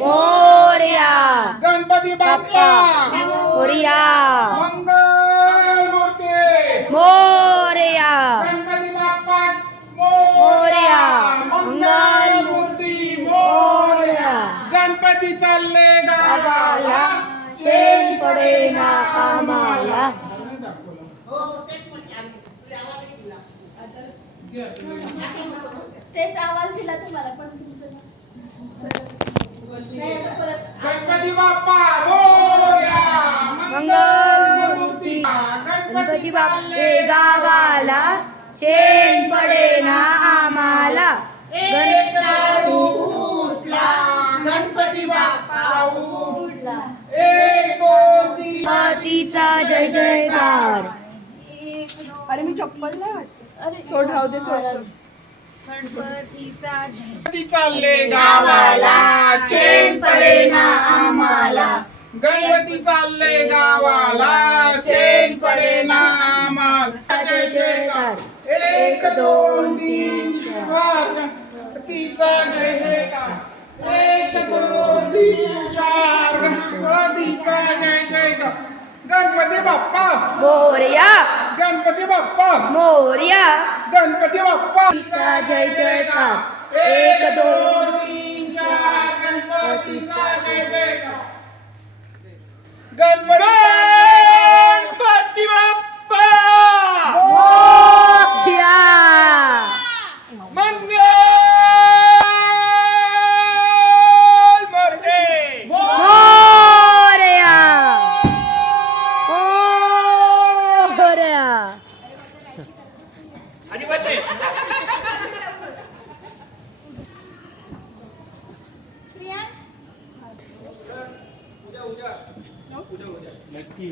मोरया. गणपती बाप्पा मोरया. मंगल मूर्ती मोरया. गणपती बाप्पा मोरया. मंगल मूर्ती मोरया. गणपती चालले गावाला चेन पडेना आम्हाला. तेच आवाज दिला तुम्हाला पण तुमचं नाही आता परत गणपती बाप्पा मोरया. मंगल मूर्ती गणपती बाप्पे गावाला चेन पडेना आम्हाला. गणपती उठला गणपती बाप्पा उठला. एक दोन तीन गणपतीचा जय जयकार. अरे मी चप्पल नाही वाटत. अरे सोड राहू दे सोड. गणपती चालले गावाला चेन पडेना आम्हाला. गणपती चालले गावाला चेन पडेना आम्हाला. जय जयकार. एक दोन तीन चार गणपतीचा जय जयकार. एक दोन तीन चार गणपतीचा जय जयकार. गणपती बाप्पा मोरया. गणपती बाप्पा मोरया. गणपती बाप्पा चा जय जयकार. एक दोन तीन चार गणपतीचा जय जयकार. गणपती बाप्पा मोरया. मंगल मूर्ती मोरया. मोरया. प्रियांश नक्की